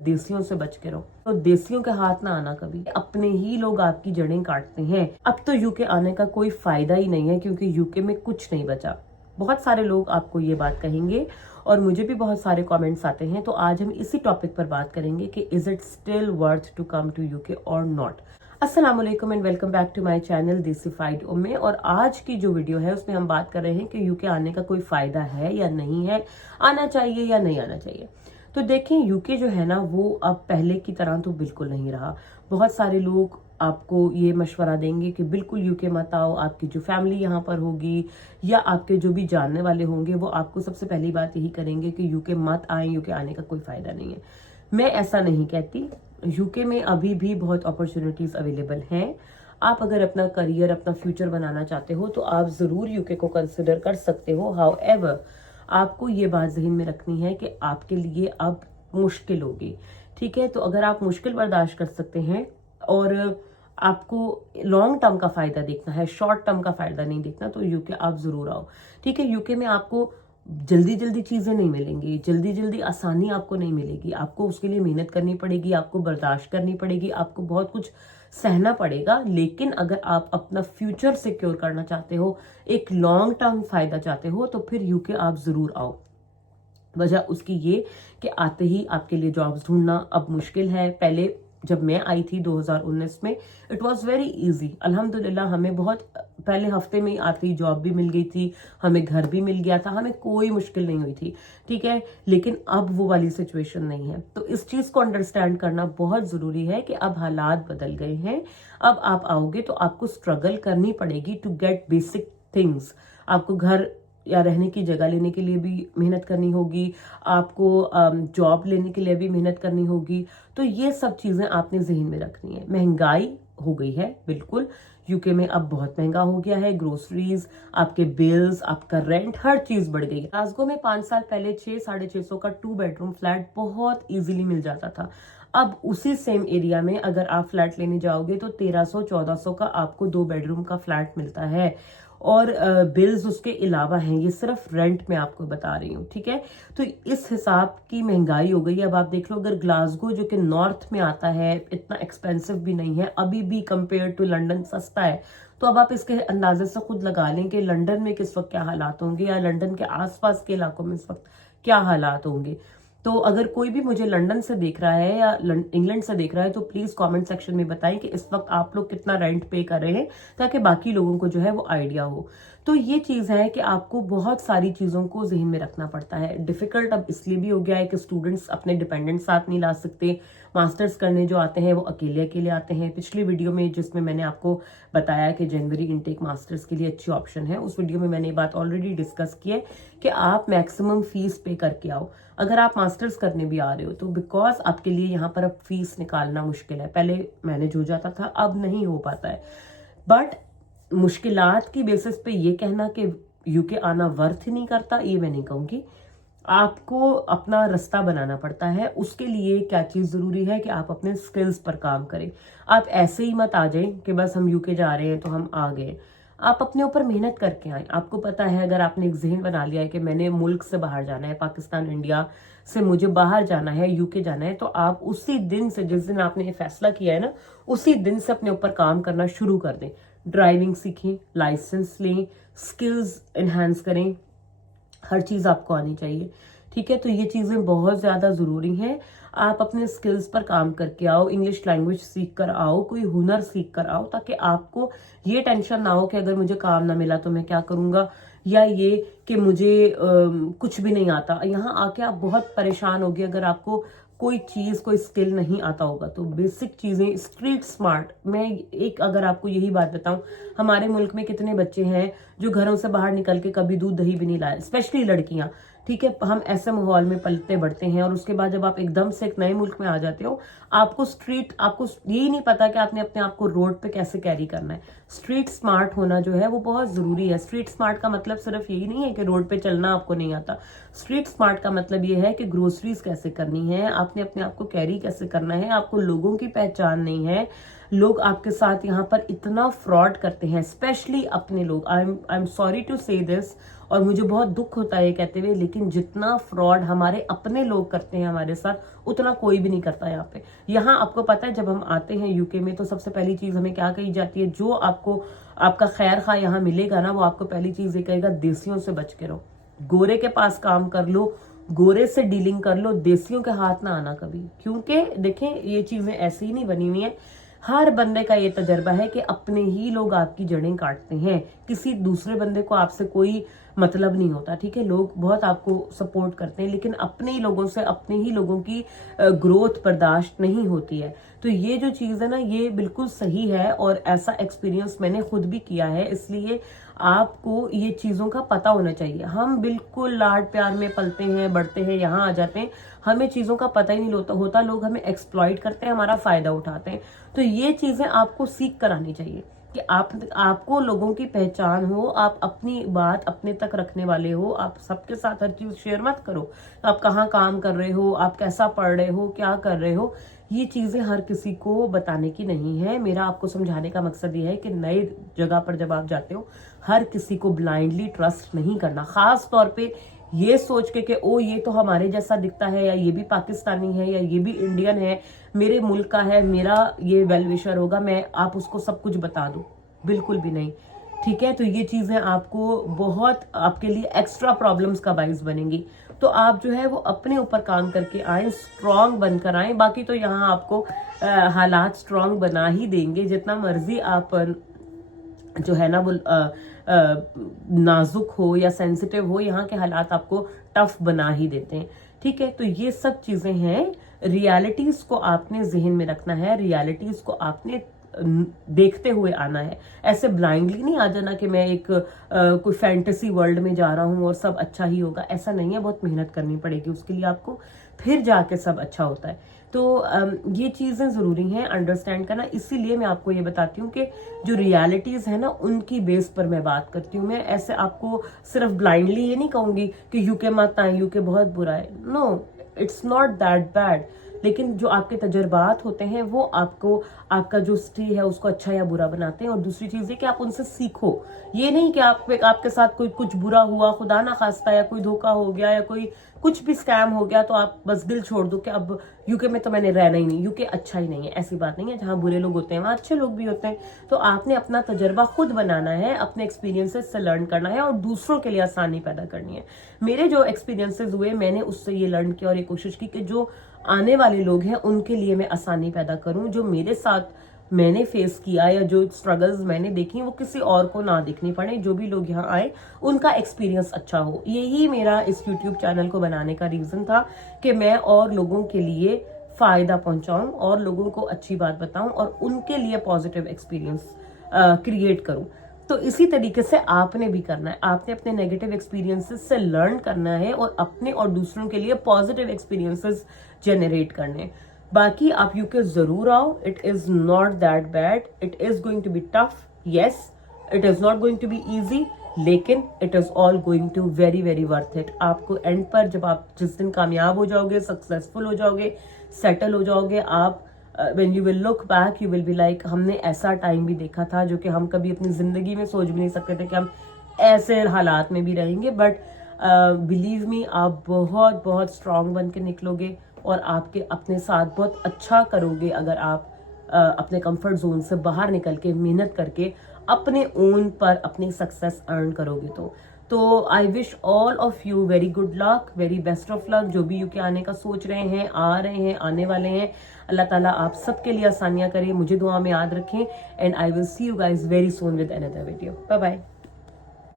देसियों से बच के रहो। तो देसियों के हाथ ना आना कभी, अपने ही लोग आपकी जड़ें काटते हैं। अब तो यूके आने का कोई फायदा ही नहीं है क्योंकि यूके में कुछ नहीं बचा। बहुत सारे लोग आपको ये बात कहेंगे और मुझे भी बहुत सारे कमेंट्स आते हैं। तो आज हम इसी टॉपिक पर बात करेंगे कि is it still worth to come to UK और नॉट। अस्सलाम वालेकुम and welcome back to my channel desified Umme. और आज की जो वीडियो है उसमें हम बात कर रहे हैं कि यूके आने का कोई फायदा है या नहीं है, आना चाहिए या नहीं आना चाहिए। तो देखें, यूके जो है ना वो अब पहले की तरह तो बिल्कुल नहीं रहा। बहुत सारे लोग आपको ये मशवरा देंगे कि बिल्कुल यूके मत आओ, आपकी जो फैमिली यहाँ पर होगी या आपके जो भी जानने वाले होंगे वो आपको सबसे पहली बात यही करेंगे कि यूके मत आए, यूके आने का कोई फायदा नहीं है। मैं ऐसा नहीं कहती। यूके में अभी भी बहुत अपॉर्चुनिटीज अवेलेबल हैं। आप अगर अपना करियर, अपना फ्यूचर बनाना चाहते हो तो आप जरूर यूके को कंसिडर कर सकते हो। हाउएवर, आपको ये बात जहन में रखनी है कि आपके लिए अब मुश्किल होगी। ठीक है, तो अगर आप मुश्किल बर्दाश्त कर सकते हैं और आपको लॉन्ग टर्म का फायदा देखना है, शॉर्ट टर्म का फायदा नहीं देखना, तो यूके आप जरूर आओ। ठीक है, यूके में आपको जल्दी जल्दी चीजें नहीं मिलेंगी, जल्दी जल्दी आसानी आपको नहीं मिलेगी। आपको उसके लिए मेहनत करनी पड़ेगी, आपको बर्दाश्त करनी पड़ेगी, आपको बहुत कुछ सहना पड़ेगा। लेकिन अगर आप अपना फ्यूचर सिक्योर करना चाहते हो, एक लॉन्ग टर्म फायदा चाहते हो, तो फिर यूके आप जरूर आओ। वजह उसकी ये कि आते ही आपके लिए जॉब्स ढूंढना अब मुश्किल है। पहले जब मैं आई थी 2019 में, इट वॉज वेरी इजी। अल्हम्दुलिल्लाह हमें बहुत पहले हफ्ते में आती जॉब भी मिल गई थी, हमें घर भी मिल गया था, हमें कोई मुश्किल नहीं हुई थी। ठीक है, लेकिन अब वो वाली सिचुएशन नहीं है। तो इस चीज को अंडरस्टैंड करना बहुत जरूरी है कि अब हालात बदल गए हैं। अब आप आओगे तो आपको स्ट्रगल करनी पड़ेगी टू गेट बेसिक थिंग्स। आपको घर या रहने की जगह लेने के लिए भी मेहनत करनी होगी, आपको जॉब लेने के लिए भी मेहनत करनी होगी। तो ये सब चीजें आपने जहन में रखनी है। महंगाई हो गई है, बिल्कुल यूके में अब बहुत महंगा हो गया है। ग्रोसरीज, आपके बिल्स, आपका रेंट, हर चीज बढ़ गई है। ग्लासगो में 5 साल पहले 600-650 का 2 बेडरूम फ्लैट बहुत इजीली मिल जाता था। अब उसी सेम एरिया में अगर आप फ्लैट लेने जाओगे तो 1300-1400 का आपको 2 बेडरूम का फ्लैट मिलता है। और बिल्स उसके अलावा हैं, ये सिर्फ रेंट में आपको बता रही हूँ। ठीक है, तो इस हिसाब की महंगाई हो गई है। अब आप देख लो, अगर ग्लासगो जो कि नॉर्थ में आता है, इतना एक्सपेंसिव भी नहीं है, अभी भी कंपेयर टू लंदन सस्ता है। तो अब आप इसके अंदाजे से खुद लगा लें कि लंदन में किस वक्त क्या हालात होंगे या लंदन के आसपास के इलाकों में इस वक्त क्या हालात होंगे। तो अगर कोई भी मुझे लंदन से देख रहा है या इंग्लैंड से देख रहा है तो प्लीज कमेंट सेक्शन में बताएं कि इस वक्त आप लोग कितना रेंट पे कर रहे हैं, ताकि बाकी लोगों को जो है वो आइडिया हो। तो ये चीज है कि आपको बहुत सारी चीजों को जहन में रखना पड़ता है। डिफिकल्ट अब इसलिए भी हो गया है कि स्टूडेंट्स अपने डिपेंडेंट साथ नहीं ला सकते। मास्टर्स करने जो आते हैं वो अकेले अकेले आते हैं। पिछली वीडियो में जिसमें मैंने आपको बताया कि जनवरी इनटेक मास्टर्स के लिए अच्छी ऑप्शन है, उस वीडियो में मैंने ये बात ऑलरेडी डिस्कस की है कि आप मैक्सिमम फीस पे करके आओ अगर आप मास्टर्स करने भी आ रहे हो तो, बिकॉज आपके लिए यहाँ पर अब फीस निकालना मुश्किल है। पहले मैनेज हो जाता था, अब नहीं हो पाता है। बट मुश्किलात की बेसिस पे ये कहना कि यूके आना वर्थ ही नहीं करता, ये मैं नहीं कहूंगी। आपको अपना रास्ता बनाना पड़ता है। उसके लिए क्या चीज जरूरी है कि आप अपने स्किल्स पर काम करें। आप ऐसे ही मत आ जाएं कि बस हम यूके जा रहे हैं तो हम आ गए। आप अपने ऊपर मेहनत करके आए। आपको पता है, अगर आपने एक जहन बना लिया है कि मैंने मुल्क से बाहर जाना है, पाकिस्तान इंडिया से मुझे बाहर जाना है, यूके जाना है, तो आप उसी दिन से, जिस दिन आपने ये फैसला किया है ना, उसी दिन से अपने ऊपर काम करना शुरू कर दें। ड्राइविंग सीखें, लाइसेंस लें, स्किल्स एनहांस करें, हर चीज आपको आनी चाहिए। ठीक है, तो ये चीजें बहुत ज्यादा जरूरी हैं। आप अपने स्किल्स पर काम करके आओ, इंग्लिश लैंग्वेज सीख कर आओ, कोई हुनर सीख कर आओ, ताकि आपको ये टेंशन ना हो कि अगर मुझे काम ना मिला तो मैं क्या करूंगा, या ये कि मुझे कुछ भी नहीं आता। यहाँ आके आप बहुत परेशान होगे अगर आपको कोई चीज, कोई स्किल नहीं आता होगा। तो बेसिक चीजें, स्ट्रीट स्मार्ट, मैं एक अगर आपको यही बात बताऊं, हमारे मुल्क में कितने बच्चे हैं जो घरों से बाहर निकल के कभी दूध दही भी नहीं लाए, स्पेशली लड़कियां। ठीक है, हम ऐसे माहौल में पलते बढ़ते हैं और उसके बाद जब आप एकदम से एक नए मुल्क में आ जाते हो, आपको यही नहीं पता कि आपने अपने आप को रोड पे कैसे कैरी करना है। स्ट्रीट स्मार्ट होना जो है वो बहुत जरूरी है। स्ट्रीट स्मार्ट का मतलब सिर्फ यही नहीं है कि रोड पे चलना आपको नहीं आता। स्ट्रीट स्मार्ट का मतलब ये है कि ग्रोसरीज कैसे करनी है, आपने अपने आप को कैरी कैसे करना है। आपको लोगों की पहचान नहीं है, लोग आपके साथ यहाँ पर इतना फ्रॉड करते हैं, स्पेशली अपने लोग। आई एम सॉरी टू से दिस, और मुझे बहुत दुख होता है ये कहते हुए, लेकिन जितना फ्रॉड हमारे अपने लोग करते हैं हमारे साथ उतना कोई भी नहीं करता यहाँ पे। यहाँ आपको पता है जब हम आते हैं यूके में तो सबसे पहली चीज हमें क्या कही जाती है, जो आपको आपका खैर खा यहाँ मिलेगा ना, वो आपको पहली चीज ये कहेगा, देसियों से बच के रहो, गोरे के पास काम कर लो, गोरे से डीलिंग कर लो, देसियों के हाथ ना आना कभी। क्योंकि देखें ये चीजें ऐसी ही नहीं बनी हुई है, हर बंदे का ये तजर्बा है कि अपने ही लोग आपकी जड़ें काटते हैं, किसी दूसरे बंदे को आपसे कोई मतलब नहीं होता, ठीक है। लोग बहुत आपको सपोर्ट करते हैं, लेकिन अपने ही लोगों से अपने ही लोगों की ग्रोथ बर्दाश्त नहीं होती है। तो ये जो चीज है ना, ये बिल्कुल सही है और ऐसा एक्सपीरियंस मैंने खुद भी किया है, इसलिए आपको ये चीजों का पता होना चाहिए। हम बिल्कुल लाड प्यार में पलते हैं, बढ़ते हैं, यहाँ आ जाते हैं, हमें चीजों का पता ही नहीं होता, लोग हमें एक्सप्लॉइट करते हैं, हमारा फायदा उठाते हैं। तो ये चीजें आपको सीख कर आनी चाहिए कि आपको लोगों की पहचान हो, आप अपनी बात अपने तक रखने वाले हो, आप सबके साथ हर चीज शेयर मत करो। आप कहाँ काम कर रहे हो, आप कैसा पढ़ रहे हो, क्या कर रहे हो, ये चीजें हर किसी को बताने की नहीं है। मेरा आपको समझाने का मकसद ये है कि नई जगह पर जब आप जाते हो हर किसी को ब्लाइंडली ट्रस्ट नहीं करना, खास तौर पे ये सोच के कि ओ ये तो हमारे जैसा दिखता है, या ये भी पाकिस्तानी है, या ये भी इंडियन है, मेरे मुल्क का है, मेरा ये वेल विशर होगा, मैं आप उसको सब कुछ बता दूं, बिल्कुल भी नहीं, ठीक है। तो ये चीजें आपको बहुत आपके लिए एक्स्ट्रा प्रॉब्लम्स का बाइस बनेंगी। तो आप जो है वो अपने ऊपर काम करके आए, स्ट्रांग बनकर आए। बाकी तो यहाँ आपको हालात स्ट्रांग बना ही देंगे, जितना मर्जी आप जो है ना वो नाजुक हो या सेंसिटिव हो, यहाँ के हालात आपको टफ बना ही देते हैं, ठीक है। तो ये सब चीजें हैं, रियलिटीज को आपने जहन में रखना है, रियलिटीज को आपने देखते हुए आना है। ऐसे ब्लाइंडली नहीं आ जाना कि मैं एक कोई फैंटेसी वर्ल्ड में जा रहा हूँ और सब अच्छा ही होगा, ऐसा नहीं है। बहुत मेहनत करनी पड़ेगी उसके लिए आपको, फिर जाके सब अच्छा होता है। तो ये चीजें जरूरी हैं अंडरस्टैंड करना, इसीलिए मैं आपको ये बताती हूँ कि जो रियलिटीज है ना उनकी बेस पर मैं बात करती हूँ। मैं ऐसे आपको सिर्फ ब्लाइंडली ये नहीं कहूंगी कि यूके मत आए, यूके बहुत बुरा है, no, it's not that bad. लेकिन जो आपके तजर्बात होते हैं वो आपको आपका जो स्टे है उसको अच्छा या बुरा बनाते हैं। और दूसरी चीज है कि आप उनसे सीखो, ये नहीं कि आपके साथ कोई कुछ बुरा हुआ, खुदा ना खास्ता, या कोई धोखा हो गया या कोई कुछ भी स्कैम हो गया तो आप बस दिल छोड़ दो कि अब यूके में तो मैंने रहना ही नहीं, यूके अच्छा ही नहीं है। ऐसी बात नहीं है, जहाँ बुरे लोग होते हैं वहां अच्छे लोग भी होते हैं। तो आपने अपना तजर्बा खुद बनाना है, अपने एक्सपीरियंसेस से लर्न करना है और दूसरों के लिए आसानी पैदा करनी है। मेरे जो एक्सपीरियंसेस हुए मैंने उससे ये लर्न किया और ये कोशिश की कि जो आने वाले लोग हैं उनके लिए मैं आसानी पैदा करूं, जो मेरे साथ मैंने फेस किया या जो स्ट्रगल्स मैंने देखी वो किसी और को ना देखनी पड़े। जो भी लोग यहाँ आए उनका एक्सपीरियंस अच्छा हो, यही मेरा इस यूट्यूब चैनल को बनाने का रीजन था कि मैं और लोगों के लिए फायदा पहुंचाऊं और लोगों को अच्छी बात बताऊं और उनके लिए पॉजिटिव एक्सपीरियंस क्रिएट करूं। तो इसी तरीके से आपने भी करना है, आपने अपने नेगेटिव एक्सपीरियंसेस से लर्न करना है और अपने और दूसरों के लिए पॉजिटिव एक्सपीरियंसेस जनरेट करने हैं। बाकी आप यूके जरूर आओ, it is not that bad, it is going to be tough, yes, it is not going to be easy, लेकिन it is all going to very very worth it. आपको end पर जब आप जिस दिन कामयाब हो जाओगे, सक्सेसफुल हो जाओगे, सेटल हो जाओगे, आप when you will look back you will be like हमने ऐसा टाइम भी देखा था जो कि हम कभी अपनी जिंदगी में सोच भी नहीं सकते थे कि हम ऐसे हालात में भी रहेंगे। बट बिलीव मी, आप बहुत बहुत स्ट्रांग बन के निकलोगे और आपके अपने साथ बहुत अच्छा करोगे अगर आप अपने कंफर्ट जोन से बाहर निकल के मेहनत करके अपने ओन पर अपनी सक्सेस अर्न करोगे। तो I wish all of you very good luck, very best of luck. जो भी यूके आने का सोच रहे हैं, आ रहे हैं, आने वाले हैं, अल्लाह ताला आप सबके लिए आसानियां करे, मुझे दुआ में याद रखें। And I will see you guys very soon with another video. Bye bye.